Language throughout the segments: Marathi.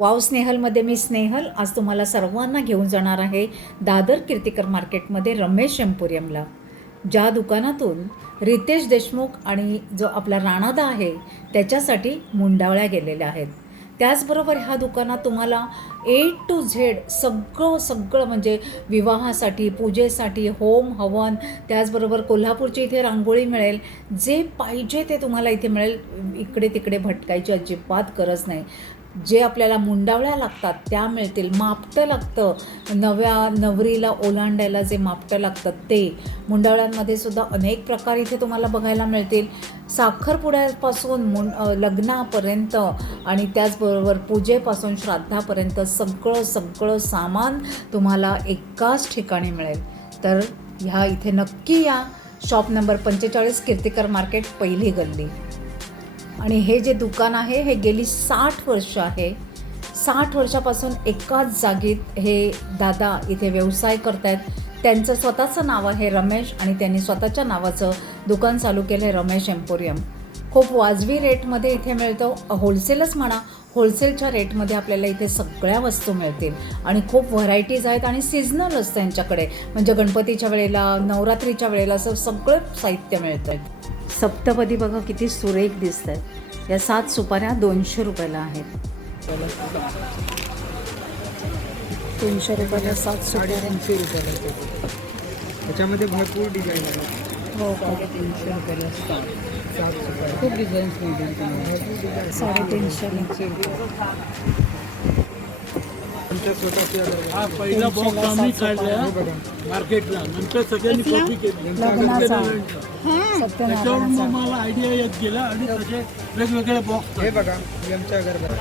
वाव स्नेहलमध्ये मी स्नेहल आज तुम्हाला सर्वांना घेऊन जाणार आहे दादर कीर्तिकर मार्केटमध्ये रमेश एम्पोरियमला. ज्या दुकानातून रितेश देशमुख आणि जो आपला राणादा आहे त्याच्यासाठी मुंडावळ्या गेलेल्या आहेत. त्याचबरोबर ह्या दुकानात तुम्हाला ए टू झेड सगळं सगळं म्हणजे विवाहासाठी पूजेसाठी होम हवन त्याचबरोबर कोल्हापूरची इथे रांगोळी मिळेल. जे पाहिजे ते तुम्हाला इथे मिळेल. इकडे तिकडे भटकायची अजिबात गरज नाही. जे आपल्याला मुंडावळ्या लागतात त्या मिळतील. मापटं लागतं. नव्या नवरीला ओलांडायला जे मापटं लागतं ते. मुंडावळ्यांमध्ये सुद्धा अनेक प्रकार इथे तुम्हाला बघायला मिळतील. साखरपुड्यापासून मुं लग्नापर्यंत आणि त्याचबरोबर पूजेपासून श्राद्धापर्यंत सगळं सगळं सामान तुम्हाला एकाच ठिकाणी मिळेल. तर ह्या इथे नक्की या. शॉप नंबर पंचेचाळीस कीर्तिकर मार्केट पहिली गल्ली. आणि हे जे दुकान आहे हे गेली साठ वर्ष आहे. साठ वर्षापासून एकाच जागेत हे दादा इथे व्यवसाय करत आहेत त्यांचं स्वतःचं नाव आहे रमेश आणि त्यांनी स्वतःच्या नावाचं दुकान चालू केलं आहे रमेश एम्पोरियम. खूप वाजवी रेटमध्ये इथे मिळतं. होलसेलच म्हणा होलसेलच्या रेटमध्ये आपल्याला इथे सगळ्या वस्तू मिळतील. आणि खूप व्हरायटीज आहेत आणि सिजनल असतं यांच्याकडे. म्हणजे गणपतीच्या वेळेला नवरात्रीच्या वेळेला असं सगळं साहित्य मिळतं सप्तपदी बघा किती सुरेख दिसत आहेत या सात सुपाऱ्या दोनशे रुपयाला आहेत. तीनशे रुपयाला सात सुपाऱ्या. साडेतीनशे रुपयाला. त्याच्यामध्ये भरपूर डिझाईन आहे हो का तीनशे रुपयाला सात सात रुपये खूप डिझाईन्स मिळतील तुम्हाला भरपूर डिझाईन साडेतीनशे रुपये. हा पहिला बॉक्स आम्ही काढला हे बघा मार्केटला नंतर सगळ्यांनी कॉपी केली. मला आयडिया येत गेला आणि तसे वेगवेगळे बॉक्स हे बघा यमच्या गरबा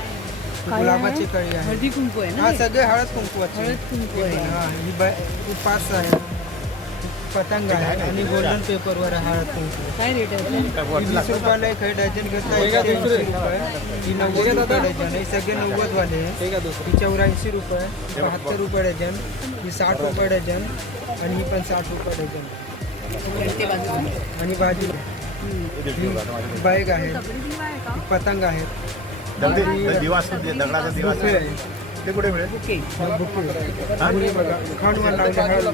गुलाबाची कळी आहे. हळदी कुंकू आहे ना हा सगळे हळद कुंकवाचे हळद कुंकू आहे. हा ही ही पाच आहे पतंग आहे आणि गोल्डन पेपरवर कुंकू काय रेट आहे ही वीस रुपयाला एक आहे डझन घेतला एकशे ऐंशी रुपये. ही नव्वद रुपये डझन हे सगळे नव्वद वाले आहे. ही चौऱ्याऐंशी रुपये बहात्तर रुपये डझन ही साठ रुपये डझन आणि ही पण साठ रुपये डझन आणि भाजी ही बाईक आहे ही पतंग आहेत दिवास दगडाचा दिवास ते कुठे मिळेल बुके हा, बुके बुके बघा खांडवा लावले हळद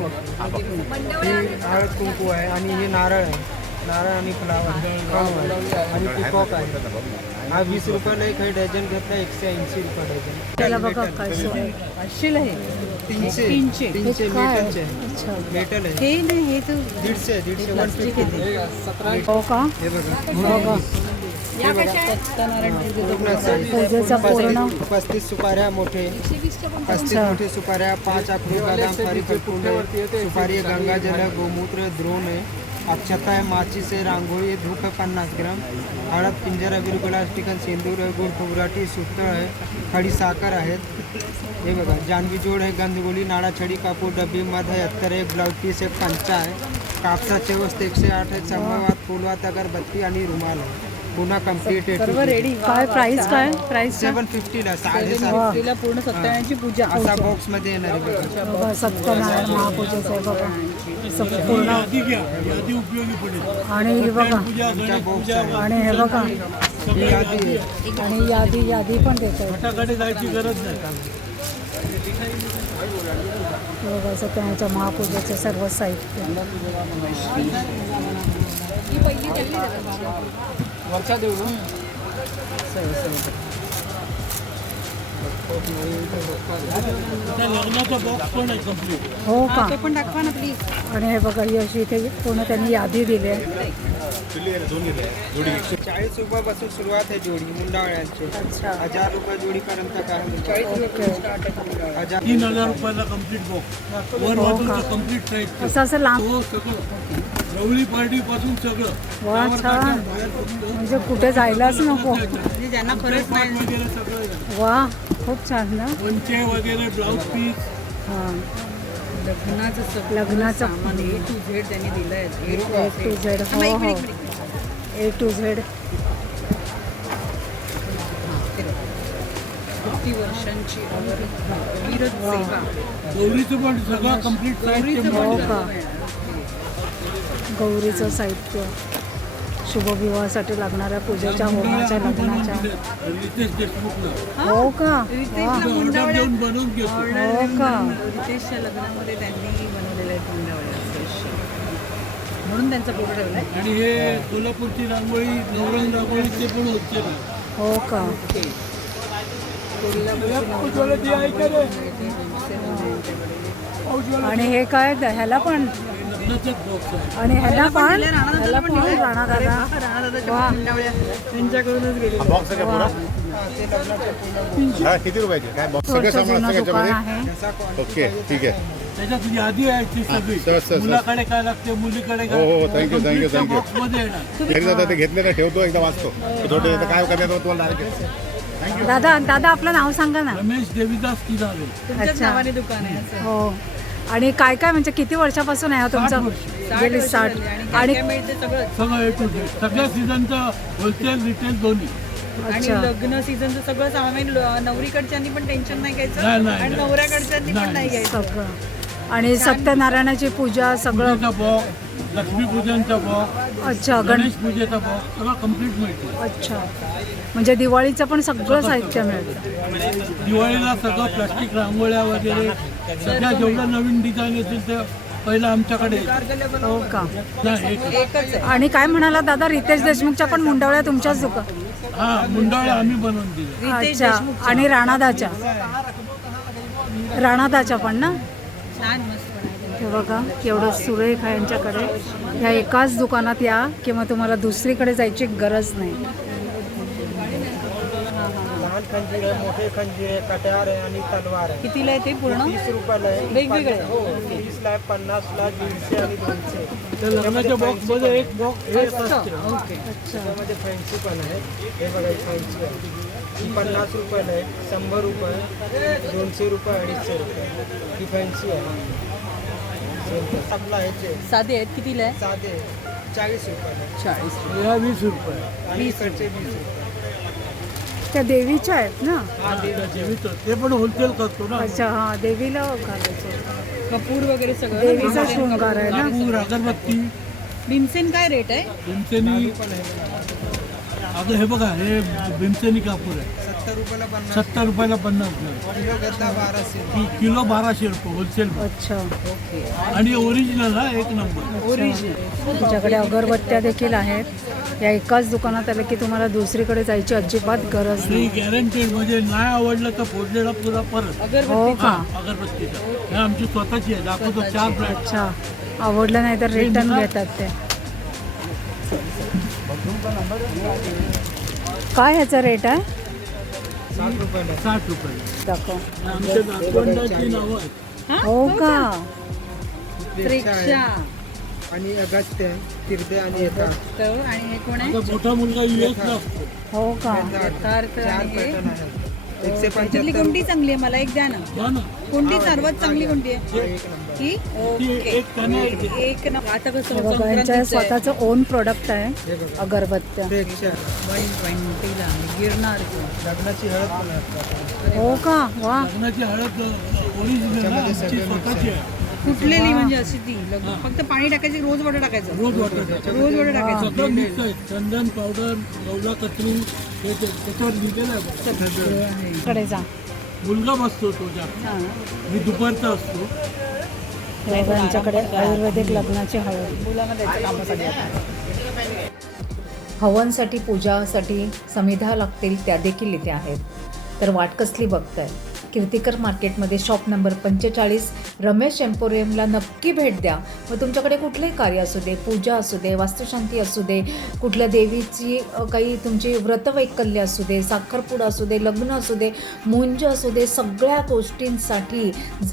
ही हळद कुंकू आहे आणि हे नारळ आहे नारळ आणि फ्लावर खांडवा आणि पिकॉक आहे हा वीस रुपयाला एक डझन घेतला एकशे ऐंशी रुपये डझन त्याला बघा काय सुरेख पाचशेला आहे तीनशे तीनशे. तीनशे मेटलचे मेटल आहे हे नाही हे तर दीडशे दीडशे वन हो का हे बघा पस्तीस- पस्तीस सुपाऱ्या मोठे. पस्तीस मोठे सुपाऱ्या पाच अकरू बदाम कटकुंड सुपारी आहे, गंगाजल आहे, गोमूत्र द्रोण आहे. अक्षता आहे माचीस आहे रांगोळी आहे धूप पन्नास ग्राम. हळद पिंजरा बिरगुला टिकन सेंदूर आहे गुळ खोबराटी सुतळ आहे खडी साखर आहेत. हे बघा जानवी जोड आहे गंधगोळी नाळा छडी कापूर डब्बी मध आहे अत्तर आहे ब्लाऊज पीस आहे पंचा आहे. कापसाचे वस्तू एकशे आठ आहे चमवात फुलवात अगरबत्ती आणि रुमाल आहे. पुन्हा कंप्लीट सर्व रेडी काय प्राइस काय? प्राइस सेवन फिफ्टीला साडेसात तिला पूर्ण सत्यनारायणची पूजा. असा बॉक्समध्ये येणार आहे सत्यनारायण महापूजेचं आहे बघा. सगळं पूर्ण. यादी घ्या. यादी उपयोगी पडेल. आणि हे बघा. आणि हे बघा. ही आणि यादी यादी पण देत जायची गरज नाही. बघा सत्यनारायणच्या महापूजेचं सर्व साहित्य. आहे कंप्लीट हो का? तो पण दाखवा ना प्लीज आणि हे बघा ही अशी इथे पूर्ण त्यांनी यादी दिली आहे. चाळीस रुपयापासून सुरुवात आहे जोडी मुंडावळ्यांची हजार रुपये जोडीपर्यंत काय ओके. हजार तीन हजार रुपयाला कंप्लीट बॉक्स वर साईज असं असं लांब हो सगळं गवळी पार्टी पासून सगळं. वा छान. म्हणजे कुठे जायलाच नको. म्हणजे ज्यांना खरंच नाही वगैरे सगळं वा खूप छान ना. पंचे वगैरे ब्लाऊज पीस. हां. लग्नाचं सगळं लग्नाचं. सामान ए टू झेड त्यांनी दिलंय. ए टू झेड हो हो. A to Z. किती वर्षांची अविरत सेवा. गौरीचं पण सगळं कंप्लीट गौरीचं साईज हो का? गौरीचं साहित्य शुभविवाहासाठी लागणाऱ्या पूजेच्या होमाच्या लग्नाच्या. हो का? हो? का? रितेशच्या लग्नामध्ये त्यांनी बनवलेले स्पेशल म्हणून त्यांचा फोटो ठेवलाय. आणि हे कोल्हापूरची रांगोळी नवरंग रांगोळी ते पण होते हो का? आणि हे काय? ह्याला पण? आहे आणि ह्याला पण ह्याला पण राणा दादा त्यांच्याकडूनच गेले हा किती रुपयाचे? काय बॉक्स सगळं सामान असतं त्याच्यामध्ये ओके ठीक आहे. त्याच्यात सगळी. मुलाकडे काय लागते मुलीकडे हो, हो, ते घेतलेलं ठेवतो एकदा वाचतो. थोडे काय करण्यात तुम्हाला डायरेक्ट दादा दादा आपलं नाव सांगा ना. रमेश देवीदास अच्छा. दुकान आहे हो. आणि काय काय म्हणजे किती वर्षापासून आहे हा तुमचा? गेली साठ. आणि सगळं सगळं ए टू झेड सगळ्या सीझनचं होलसेल रिटेल दोन्ही. आणि अच्छा. लग्न सीझनचं सगळं सामान ल- नवरीकडच्यांनी पण टेन्शन नाही घ्यायचं नाही, नाही, आणि नाही. नवऱ्याकडच्यांनी पण नाही. नाही घ्यायचं. सगळं. आणि सत्यनारायणाची पूजा सगळं? पूजेचा बॉक्स लक्ष्मीपूजनचा बॉक्स अच्छा गण गणेश पूजेचा बॉक्स सगळं कंप्लीट मिळते. अच्छा. म्हणजे दिवाळीचं पण सगळं साहित्य मिळतं. दिवाळीला सगळं प्लास्टिक रांगोळ्या वगैरे सगळ्या जेवढं नवीन डिझाईन येतील ते पहिलं आमच्याकडे येतं. हो का? नाही एक. आणि काय म्हणाला दादा रितेश देशमुखच्या पण मुंडवळ्या तुमच्याच दुकान हा मुंडाळे आम्ही बनवून दिले रितेश अच्छा. आणि राणादाच्या. राणादाच्या पण ना? छान मस्त बनवलेलं. हे बघा केवढं सुरेख आहे यांच्याकडे. ह्या एकाच दुकानात या किंवा तुम्हाला दुसरीकडे जायची गरज नाही. खंजीर आहे मोठे खंजीर आहे कट्यार आहे आणि तलवार आहे कितीला आहे ते पूर्ण? तीस रुपयाला आहे वेगवेगळे? हो तीसला आहे पन्नासला दीडशे आणि दोनशे. त्या लग्नाच्या बॉक्स मध्ये एक बॉक्स एक असते. ओके. त्याच्यामध्ये फॅन्सी पण आहे. हे बघा ही फॅन्सी आहे. ही पन्नास रुपयाला आहे शंभर रुपये दोनशे रुपये अडीचशे रुपये. ही फॅन्सी आहे. आपला ह्याचे साधे आहेत कितीला आहे साधे. चाळीस रुपयाला आहे. चाळीस. या वीस रुपये. आणि इकडचे वीस रुपये. त्या देवीच्या आहेत ना? हा ते पण होलसेल करतो ना. अच्छा हा देवीला घालायचं. कपूर वगैरे सगळं. देवीचा शृंगार आहे ना? कापूर अगरबत्ती. भीमसेन काय रेट आहे? भीमसेनी. अगं हे बघा हे भीमसेनी कापूर आहे. सत्तर रुपयाला पन्नास सत्तर रुपयाला पन्नास किलो घेतला बाराशे कि- किलो बाराशे रुपये होलसेल अच्छा आणि ओरिजिनल हा एक नंबर तुमच्याकडे अगरबत्त्या देखील आहेत. या एकाच दुकानात आलं की तुम्हाला दुसरीकडे जायची अजिबात गरज नाही. गॅरंटेड म्हणजे नाही आवडलं तर फोडलेला पुरा परत. हो का अगरबत्तीचा. हे आमची स्वतःची आहे दाखवतो चार ब्रँड अच्छा. आवडलं नाही तर रिटर्न घेतात ते. काय ह्याचा रेट आहे? साठ रुपये दाखव. हो का? रिक्षा आणि अगस्त्य तिरदे आणि येतात आणि हे कोण आहे? आता मोठा मुलगा युएस ला असतो. हो का? यथार्थ चार आणि पॅटर्न आहेत. एकशे त्याच्यातली पंच्याहत्तर. कोणती चांगली आहे मला एक द्या ना. ना. कोणती सर्वात चांगली कोणती आहे? ही? ती ओके. एक त्याने एक घेतली. एक ना आता कसं हे बघा यांच्या संक्रांतीचं आहे. स्वतःचं ओन प्रोडक्ट आहे हे अगरबत्त्या. प्रेक्षा 120 ला गिरणार लग्नाची हळद पण असतात हो का? वा. लग्नाची हळद ओरिजिनल आमची स्वतःची आहे. फुटलेली म्हणजे अशी ती लग्न. फक्त पाणी टाकायची रोज वॉटर टाकायचं. रोज वाटत रोज वॉटर टाकायचं. सगळं मिक्स आहे. चंदन पावडर गवला कचरी हे ते- त्याच्यावर लिहिलेलं आहे. कडे जा. मुलगा बसतो तो जास्त. हा. मी दुपारचा असतो. यांच्याकडे आयुर्वेदिक लग्नाची हळद. मुलांना द्यायचं कामासाठी आता. हवनसाठी पूजासाठी समिधा लागतील त्या देखील इथे आहेत. तर वाट कसली बघताय? कीर्तिकर मार्केटमध्ये शॉप नंबर पंचेचाळीस रमेश एम्पोरियमला नक्की भेट द्या. मग तुमच्याकडे कुठलंही कार्य असू दे पूजा असू दे वास्तुशांती असू दे कुठल्या देवीची काही तुमची व्रतवैकल्य असू दे साखरपुडा असू दे लग्न असू दे मुंज असू दे सगळ्या गोष्टींसाठी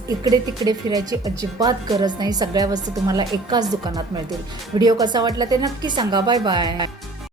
इकडे तिकडे फिरायची अजिबात गरज नाही. सगळ्या वस्तू तुम्हाला एकाच दुकानात मिळतील. व्हिडिओ कसा वाटला ते नक्की सांगा. Bye bye